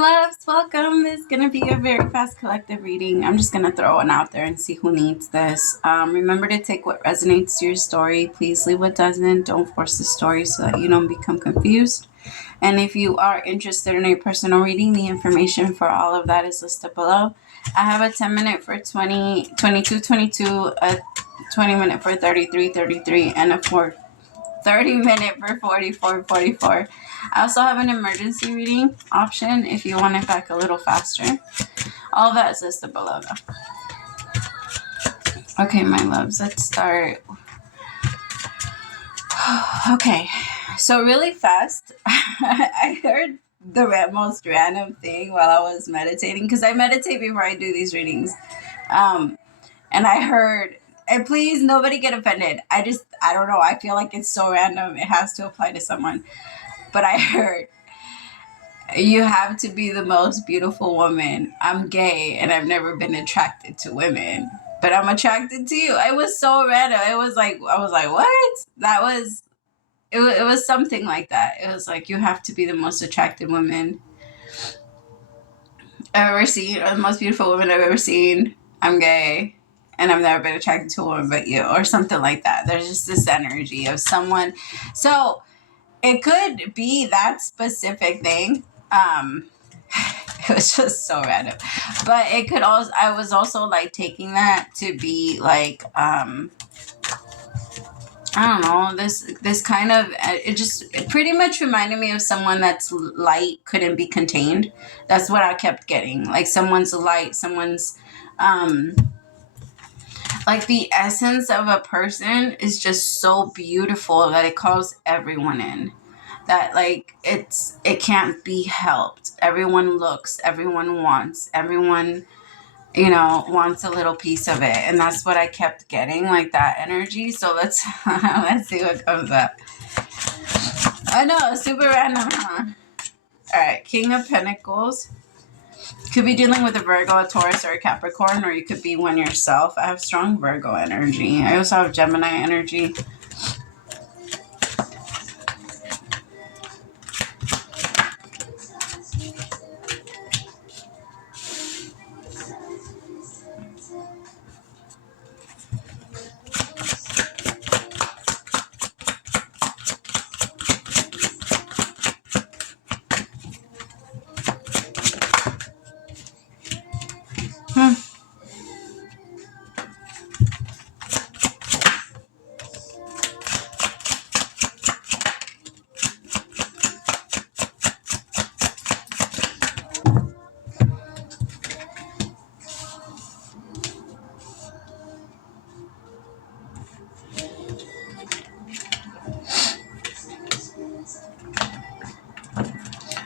loves, welcome. It's going to be a very fast collective reading. I'm just going to throw one out there and see who needs this. Remember to take what resonates to your story. Please leave what doesn't. Don't force the story so that you don't become confused. And if you are interested in a personal reading, the information for all of that is listed below. I have a 10-minute for 22, a 20-minute for 33, and a 30-minute for 44. I also have an emergency reading option if you want it back a little faster. All that is listed below though. Okay, my loves, let's start. Okay, so really fast, I heard the most random thing while I was meditating, because I meditate before I do these readings. And I heard, and please, nobody get offended. I don't know. I feel like it's so random. It has to apply to someone. But I heard, you have to be the most beautiful woman. I'm gay and I've never been attracted to women, but I'm attracted to you. It was so random. It was like, I was like, what? It was something like that. It was like, you have to be the most attractive woman I've ever seen, or the most beautiful woman I've ever seen. I'm gay and I've never been attracted to a woman but you, or something like that. There's just this energy of someone. So it could be that specific thing. It was just so random. But it could also, I was also like taking that to be like, I don't know, this kind of, it pretty much reminded me of someone that's light couldn't be contained. That's what I kept getting. Like someone's light, someone's, like the essence of a person is just so beautiful that it calls everyone in. That like it can't be helped. Everyone looks, everyone wants, everyone, wants a little piece of it. And that's what I kept getting, like that energy. So let's let's see what comes up. I know, super random, huh? All right, King of Pentacles. Could be dealing with a Virgo, a Taurus, or a Capricorn, or you could be one yourself. I have strong Virgo energy. I also have Gemini energy.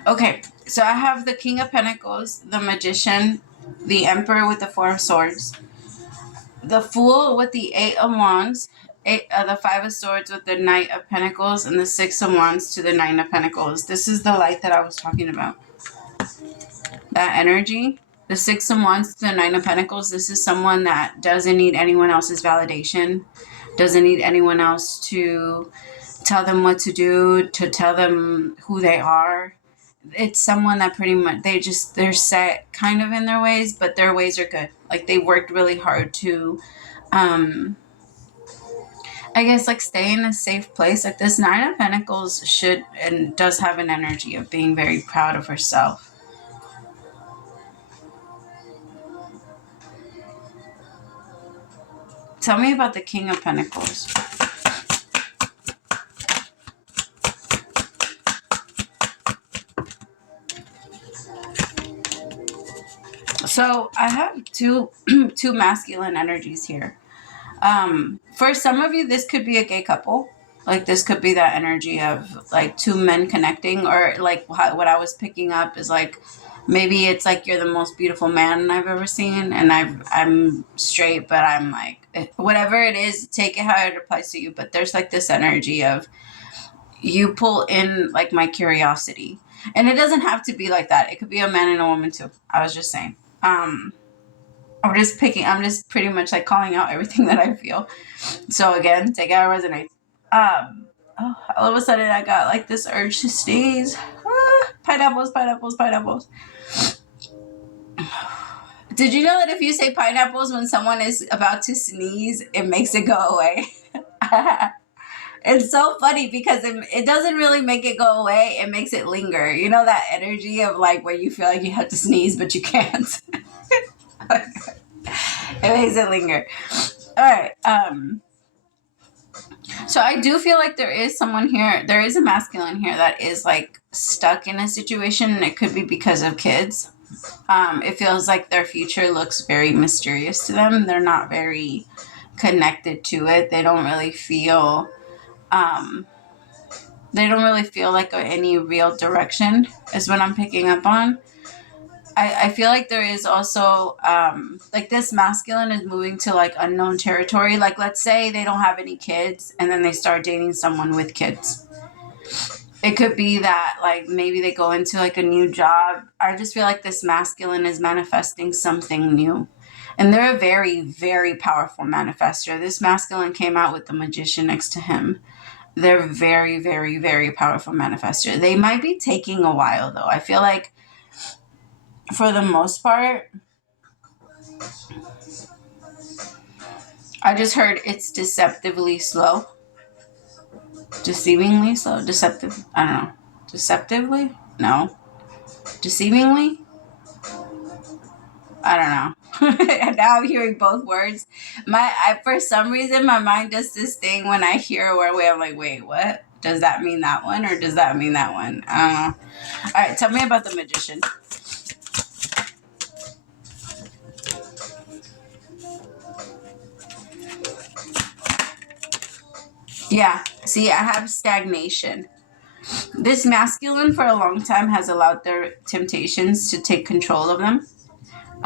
Okay, so I have the King of Pentacles, the Magician, the Emperor with the Four of Swords, the Fool with the Eight of Wands, the Five of Swords with the Knight of Pentacles, and the Six of Wands to the Nine of Pentacles. This is the light that I was talking about. That energy, the Six of Wands to the Nine of Pentacles, this is someone that doesn't need anyone else's validation, doesn't need anyone else to tell them what to do, to tell them who they are. It's someone that pretty much, they're set kind of in their ways, but their ways are good. Like they worked really hard to, I guess, like stay in a safe place. Like this Nine of Pentacles should and does have an energy of being very proud of herself. Tell me about the King of Pentacles. So I have two masculine energies here. For some of you, this could be a gay couple. Like this could be that energy of like two men connecting, or like what I was picking up is like, maybe it's like you're the most beautiful man I've ever seen, and I'm straight, but I'm like, whatever it is, take it how it applies to you. But there's like this energy of you pull in like my curiosity, and it doesn't have to be like that. It could be a man and a woman too. I was just saying. I'm just pretty much like calling out everything that I feel. So again, take it how it resonates. All of a sudden I got like this urge to sneeze. Pineapples, pineapples, pineapples. Did you know that if you say pineapples when someone is about to sneeze, it makes it go away? It's so funny because it doesn't really make it go away. It makes it linger. You know that energy of like where you feel like you have to sneeze, but you can't. It makes it linger. All right. So I do feel like there is someone here. There is a masculine here that is like stuck in a situation, and it could be because of kids. It feels like their future looks very mysterious to them. They're not very connected to it. They don't really feel like any real direction is what I'm picking up on. I feel like there is also like this masculine is moving to like unknown territory. Like let's say they don't have any kids and then they start dating someone with kids. It could be that like maybe they go into like a new job. I just feel like this masculine is manifesting something new. And they're a very, very powerful manifester. This masculine came out with the Magician next to him. They're very, very, very powerful manifester. They might be taking a while though. I feel like for the most part, I just heard it's deceptively slow. Deceivingly slow? Deceptive? I don't know. Deceptively? No. Deceivingly? I don't know. Now I'm hearing both words. For some reason, my mind does this thing when I hear a word, I'm like, wait, what? Does that mean that one or does that mean that one? I don't know. All right, tell me about the Magician. Yeah, see, I have stagnation. This masculine for a long time has allowed their temptations to take control of them.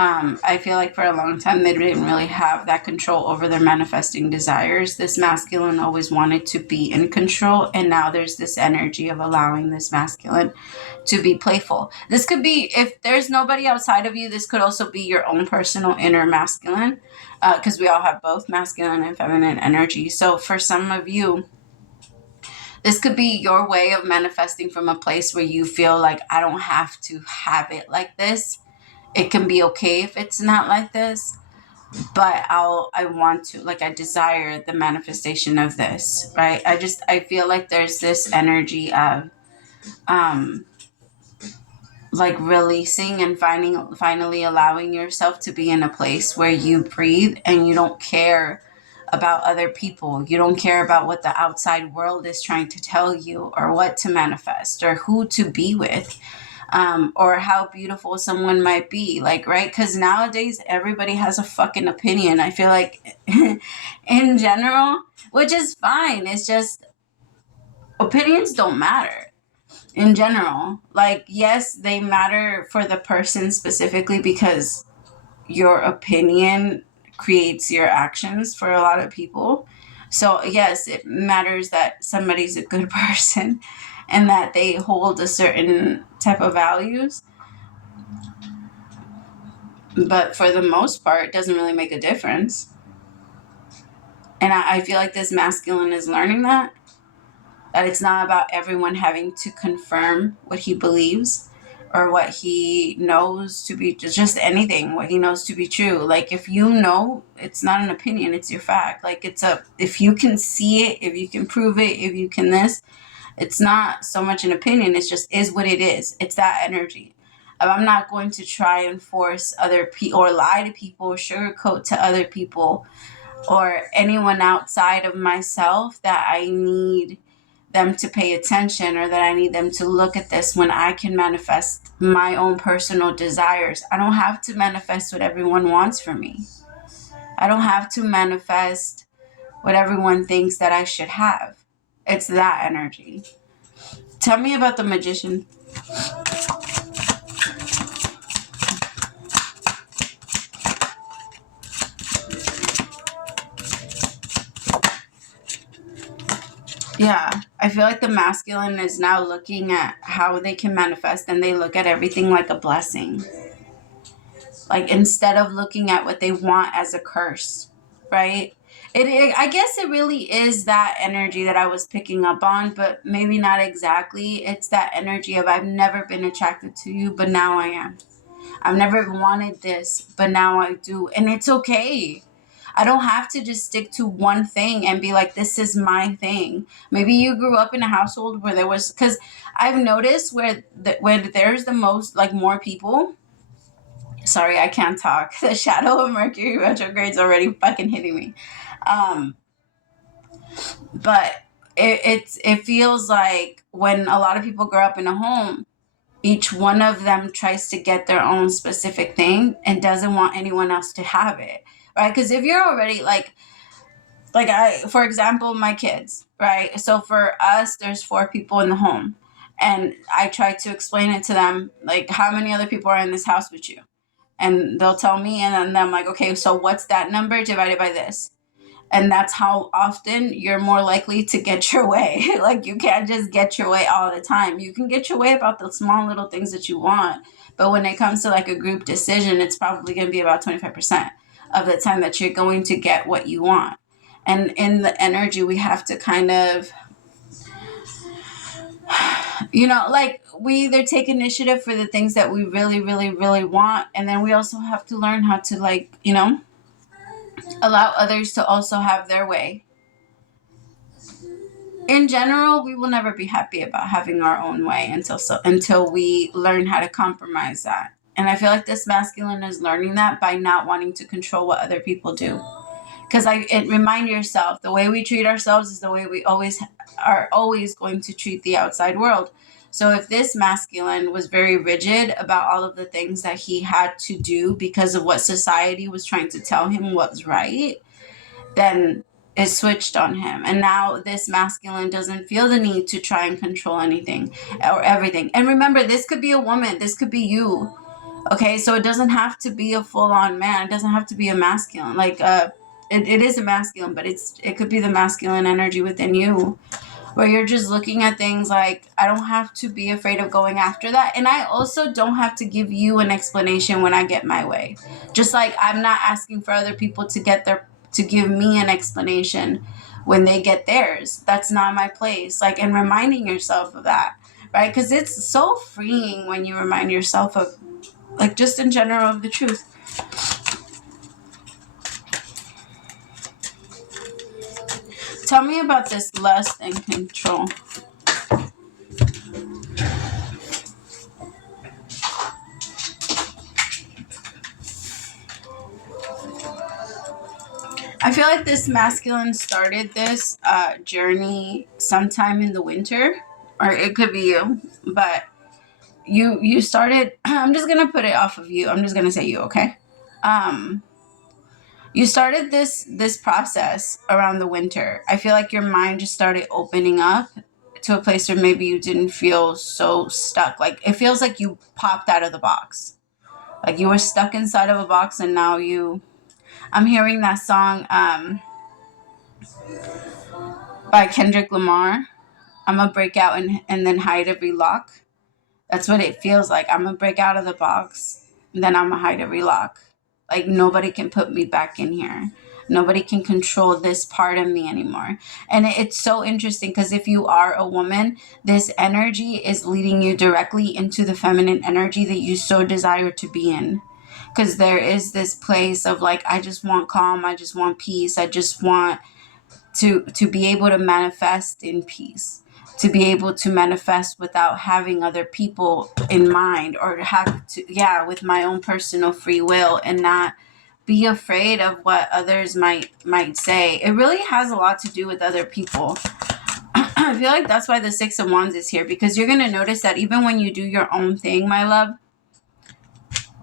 I feel like for a long time they didn't really have that control over their manifesting desires. This masculine always wanted to be in control, and now there's this energy of allowing this masculine to be playful. This could be, if there's nobody outside of you, this could also be your own personal inner masculine, because we all have both masculine and feminine energy. So for some of you, this could be your way of manifesting from a place where you feel like, I don't have to have it like this. It can be okay if it's not like this, but I desire the manifestation of this, right? I feel like there's this energy of, like releasing and finally allowing yourself to be in a place where you breathe and you don't care about other people. You don't care about what the outside world is trying to tell you or what to manifest or who to be with. Or how beautiful someone might be, like, right? Because nowadays everybody has a fucking opinion. I feel like in general, which is fine. It's just opinions don't matter in general. Like, yes, they matter for the person specifically because your opinion creates your actions for a lot of people. So yes, it matters that somebody's a good person and that they hold a certain type of values. But for the most part, it doesn't really make a difference. And I feel like this masculine is learning that it's not about everyone having to confirm what he believes or what he knows to be, just anything, what he knows to be true. Like, if you know, it's not an opinion, it's your fact. Like, if you can see it, if you can prove it, if you can this, it's not so much an opinion, it's just is what it is. It's that energy. I'm not going to try and force other people or lie to people or sugarcoat to other people or anyone outside of myself that I need them to pay attention or that I need them to look at this when I can manifest my own personal desires. I don't have to manifest what everyone wants for me. I don't have to manifest what everyone thinks that I should have. It's that energy. Tell me about the Magician. Yeah, I feel like the masculine is now looking at how they can manifest, and they look at everything like a blessing. Like, instead of looking at what they want as a curse, right? I guess it really is that energy that I was picking up on, but maybe not exactly. It's that energy of I've never been attracted to you, but now I am. I've never wanted this, but now I do. And it's okay. I don't have to just stick to one thing and be like, this is my thing. Maybe you grew up in a household where there was, because I've noticed where there's the most, like more people. Sorry, I can't talk. The shadow of Mercury retrograde's already fucking hitting me. Um, but it feels like when a lot of people grow up in a home, each one of them tries to get their own specific thing and doesn't want anyone else to have it, right? Because if you're already like I, for example, my kids, right? So for us, there's 4 people in the home, and I try to explain it to them, like how many other people are in this house with you, and they'll tell me, and then I'm like, okay, so what's that number divided by this? And that's how often you're more likely to get your way. Like you can't just get your way all the time. You can get your way about the small little things that you want, but when it comes to like a group decision, it's probably going to be about 25% of the time that you're going to get what you want. And in the energy, we have to kind of, like we either take initiative for the things that we really, really, really want, and then we also have to learn how to allow others to also have their way. In general, we will never be happy about having our own way until we learn how to compromise that. And I feel like this masculine is learning that by not wanting to control what other people do. Because remind yourself, the way we treat ourselves is the way we are always going to treat the outside world. So if this masculine was very rigid about all of the things that he had to do because of what society was trying to tell him was right, then it switched on him. And now this masculine doesn't feel the need to try and control anything or everything. And remember, this could be a woman. This could be you. Okay, so it doesn't have to be a full-on man. It doesn't have to be a masculine. Like, it is a masculine, but it could be the masculine energy within you, where you're just looking at things like, I don't have to be afraid of going after that. And I also don't have to give you an explanation when I get my way. Just like I'm not asking for other people to give me an explanation when they get theirs. That's not my place. Like, and reminding yourself of that, right? Because it's so freeing when you remind yourself of, like, just in general, of the truth. Tell me about this lust and control. I feel like this masculine started this journey sometime in the winter, or it could be you, but you started, I'm just going to put it off of you. I'm just going to say you, okay? You started this process around the winter. I feel like your mind just started opening up to a place where maybe you didn't feel so stuck. Like it feels like you popped out of the box. Like you were stuck inside of a box, and now I'm hearing that song by Kendrick Lamar. I'm gonna break out and then hide every lock. That's what it feels like. I'm gonna break out of the box, and then I'm gonna hide every lock. Like nobody can put me back in here. Nobody can control this part of me anymore. And it's so interesting because if you are a woman, this energy is leading you directly into the feminine energy that you so desire to be in. Because there is this place of like, I just want calm. I just want peace. I just want to be able to manifest in peace, to be able to manifest without having other people in mind, or have to, with my own personal free will, and not be afraid of what others might say. It really has a lot to do with other people. I feel like that's why the 6 of Wands is here, because you're going to notice that even when you do your own thing, my love,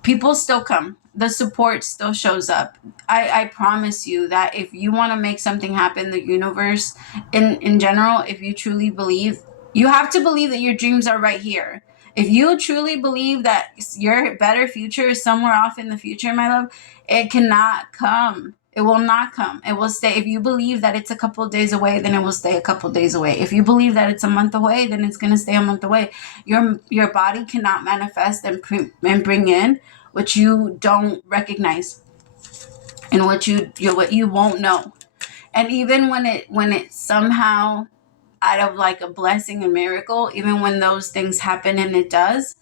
people still come. The support still shows up. I promise you that if you want to make something happen, the universe, in general, if you truly believe, you have to believe that your dreams are right here. If you truly believe that your better future is somewhere off in the future, my love, it cannot come. It will not come. It will stay. If you believe that it's a couple of days away, then it will stay a couple of days away. If you believe that it's a month away, then it's going to stay a month away. Your body cannot manifest and bring in what you don't recognize, and what you won't know. And even when it somehow out of like a blessing and miracle, even when those things happen, and it does,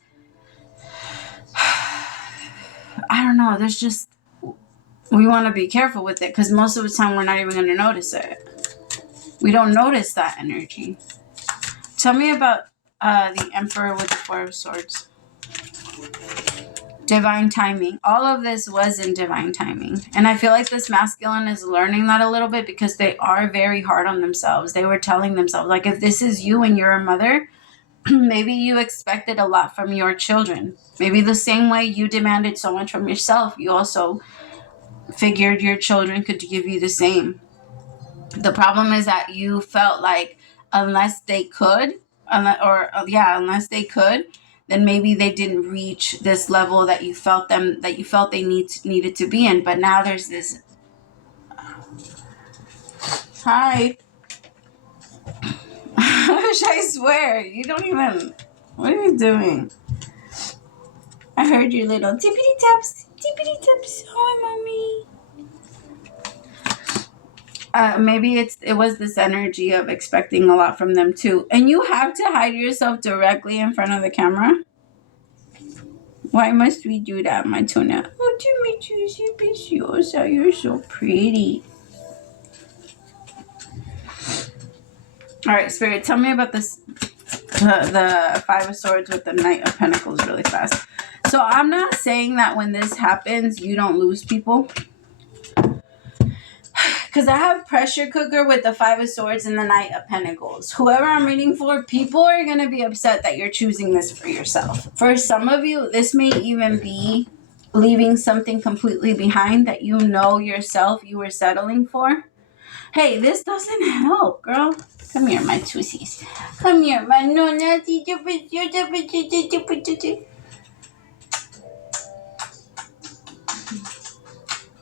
I don't know, there's just, we want to be careful with it, because most of the time we're not even going to notice it. We don't notice that energy. Tell me about the Emperor with the Four of Swords. Divine timing. All of this was in divine timing. And I feel like this masculine is learning that a little bit, because they are very hard on themselves. They were telling themselves, like, if this is you and you're a mother, maybe you expected a lot from your children. Maybe the same way you demanded so much from yourself, you also figured your children could give you the same. The problem is that you felt like unless they could, unless they could, then maybe they didn't reach this level that you felt they needed to be in. But now there's this. Hi. I swear, you don't even. What are you doing? I heard your little tippity taps. Tippity taps. Hi, mommy. Maybe it was this energy of expecting a lot from them too. And you have to hide yourself directly in front of the camera. Why must we do that, my tuna? Oh, Timmy, preciosa, you're so pretty. All right, Spirit, tell me about this, the Five of Swords with the Knight of Pentacles really fast. So I'm not saying that when this happens, you don't lose people. Because I have Pressure Cooker with the Five of Swords and the Knight of Pentacles. Whoever I'm reading for, people are going to be upset that you're choosing this for yourself. For some of you, this may even be leaving something completely behind that you know yourself you were settling for. Hey, this doesn't help, girl. Come here, my tussies. Come here, my nona.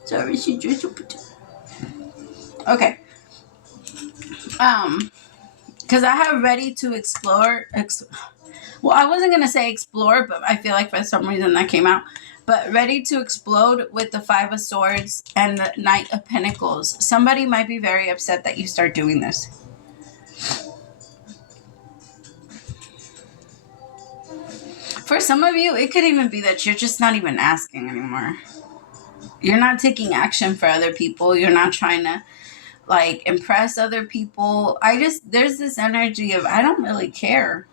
Sorry, she just... Okay. Because I have Ready to Explore. Well, I wasn't going to say explore, but I feel like for some reason that came out. But Ready to Explode with the Five of Swords and the Knight of Pentacles. Somebody might be very upset that you start doing this. For some of you, it could even be that you're just not even asking anymore. You're not taking action for other people. You're not trying to like impress other people. There's this energy of I don't really care.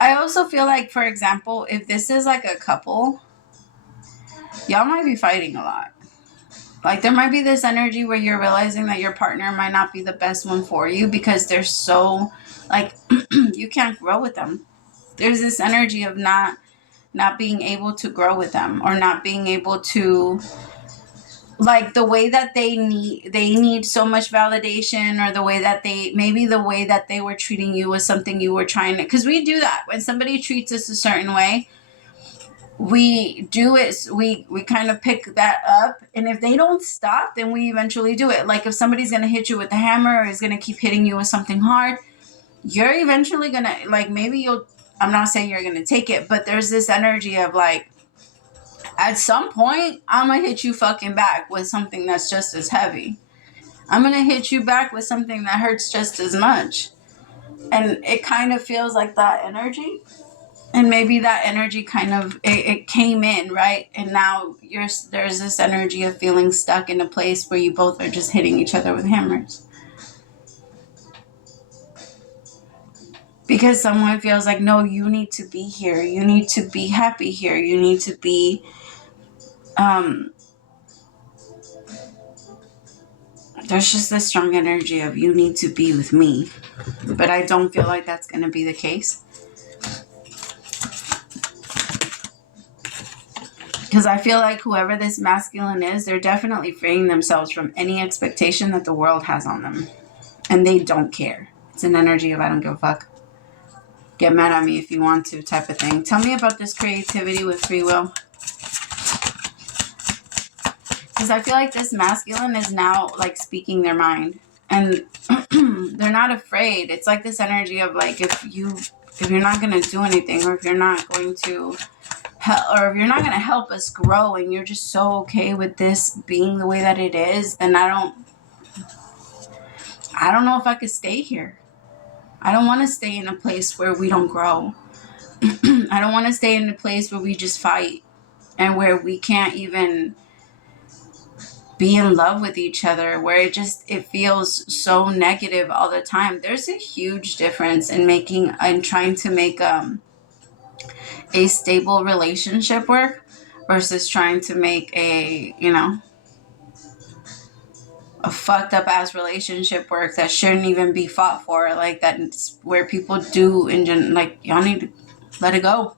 I also feel like, for example, if this is like a couple, y'all might be fighting a lot. Like there might be this energy where you're realizing that your partner might not be the best one for you because they're so like you can't grow with them. There's this energy of not being able to grow with them, or not being able to, like, the way that they need so much validation, or the way that they were treating you was something you were trying to, because we do that when somebody treats us a certain way. We do it, we kind of pick that up, and if they don't stop, then we eventually do it. Like if somebody's going to hit you with a hammer, or is going to keep hitting you with something hard, you're eventually going to, like, I'm not saying you're going to take it, but there's this energy of like, at some point, I'm going to hit you fucking back with something that's just as heavy. I'm going to hit you back with something that hurts just as much. And it kind of feels like that energy. And maybe that energy kind of, it came in, right? And now there's this energy of feeling stuck in a place where you both are just hitting each other with hammers. Because someone feels like, no, you need to be here. You need to be happy here. You need to be, there's just this strong energy of you need to be with me. But I don't feel like that's going to be the case. Because I feel like whoever this masculine is, they're definitely freeing themselves from any expectation that the world has on them. And they don't care. It's an energy of I don't give a fuck. Get mad at me if you want to type of thing. Tell me about this creativity with free will. Because I feel like this masculine is now like speaking their mind. And they're not afraid. It's like this energy of like if you're not going to do anything, or if you're not going to or if you're not going to help us grow and you're just so okay with this being the way that it is, then I don't know if I could stay here. I don't want to stay in a place where we don't grow. I don't want to stay in a place where we just fight and where we can't even be in love with each other, where it feels so negative all the time. There's a huge difference in trying to make a stable relationship work versus trying to make a fucked up ass relationship work that shouldn't even be fought for. Like, that's where people do like, y'all need to let it go.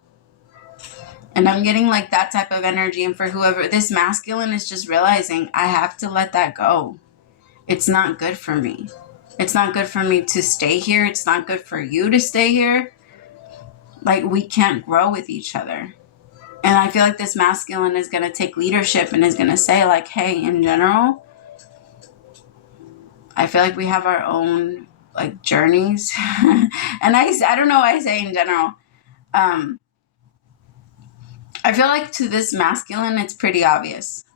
And I'm getting like that type of energy. And for whoever, this masculine is just realizing I have to let that go. It's not good for me. It's not good for me to stay here. It's not good for you to stay here. Like, we can't grow with each other. And I feel like this masculine is going to take leadership and is going to say like, hey, in general, I feel like we have our own like journeys. And I don't know why I say in general. I feel like to this masculine, it's pretty obvious.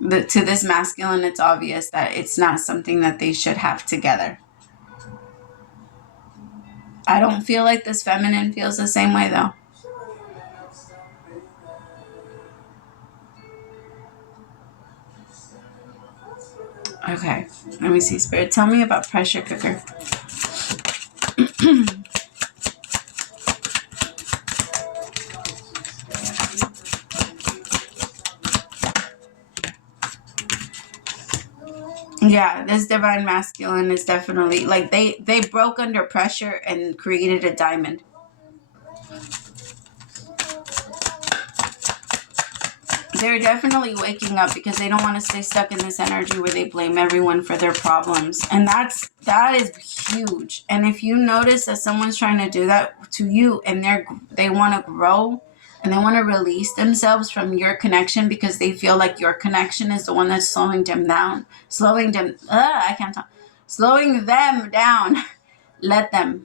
To this masculine, it's obvious that it's not something that they should have together. I don't feel like this feminine feels the same way, though. Okay, let me see. Spirit, tell me about pressure cooker. Yeah, this divine masculine is definitely like they broke under pressure and created a diamond. They're definitely waking up because they don't want to stay stuck in this energy where they blame everyone for their problems. And that is huge. And if you notice that someone's trying to do that to you and they want to grow and they want to release themselves from your connection because they feel like your connection is the one that's slowing them down, slowing them down, let them.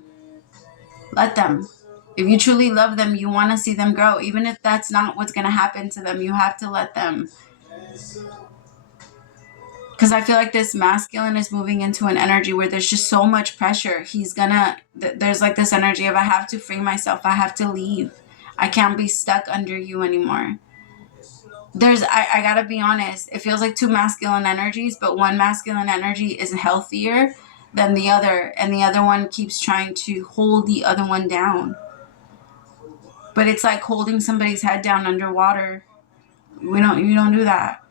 If you truly love them, you want to see them grow. Even if that's not what's going to happen to them, you have to let them. Because I feel like this masculine is moving into an energy where there's just so much pressure. There's like this energy of I have to free myself. I have to leave. I can't be stuck under you anymore. I got to be honest. It feels like two masculine energies, but one masculine energy is healthier than the other. And the other one keeps trying to hold the other one down. But it's like holding somebody's head down underwater. You don't do that.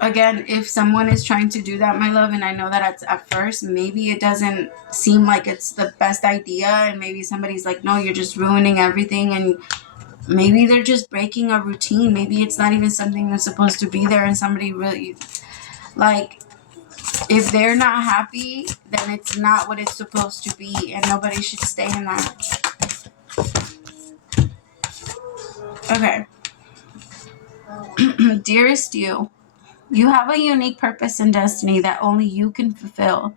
Again, if someone is trying to do that, my love, and I know that at first, maybe it doesn't seem like it's the best idea, and maybe somebody's like, no, you're just ruining everything, and maybe they're just breaking a routine. Maybe it's not even something that's supposed to be there, and somebody really, like, if they're not happy, then it's not what it's supposed to be, and nobody should stay in that. Okay. Dearest you have a unique purpose and destiny that only you can fulfill.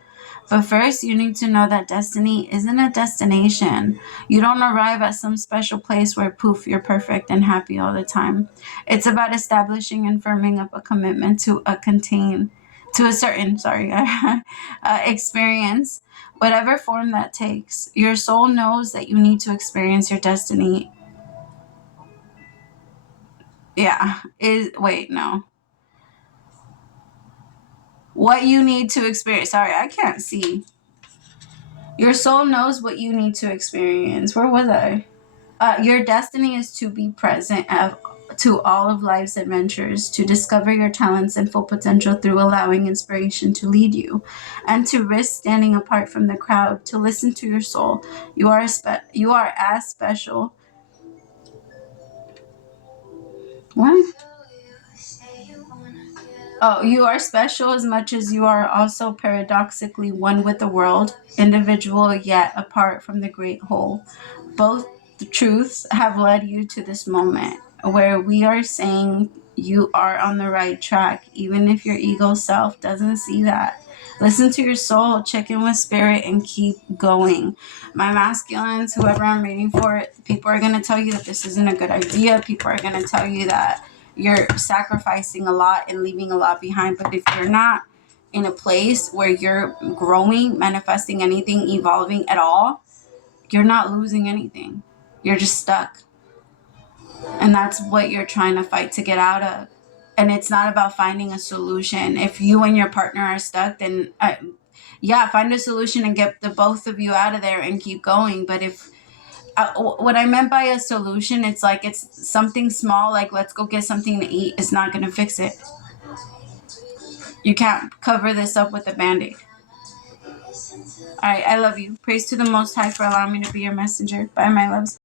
But first, you need to know that destiny isn't a destination. You don't arrive at some special place where, poof, you're perfect and happy all the time. It's about establishing and firming up a commitment to a certain experience, whatever form that takes. Your soul knows that you need to experience your destiny. What you need to experience. Sorry, I can't see. Your soul knows what you need to experience. Where was I? Your destiny is to be present to all of life's adventures, to discover your talents and full potential through allowing inspiration to lead you, and to risk standing apart from the crowd, to listen to your soul. You are as special. What? Oh, you are special as much as you are also paradoxically one with the world, individual yet apart from the great whole. Both the truths have led you to this moment where we are saying you are on the right track, even if your ego self doesn't see that. Listen to your soul, check in with spirit, and keep going. My masculines, whoever I'm reading for, people are going to tell you that this isn't a good idea. People are going to tell you that you're sacrificing a lot and leaving a lot behind. But if you're not in a place where you're growing, manifesting anything, evolving at all, you're not losing anything. You're just stuck. And that's what you're trying to fight to get out of. And it's not about finding a solution. If you and your partner are stuck, then yeah, find a solution and get the both of you out of there and keep going. But if what I meant by a solution, it's like it's something small, like let's go get something to eat, is not going to fix it. You can't cover this up with a band-aid. All right, I love you. Praise to the Most High for allowing me to be your messenger. Bye, my loves.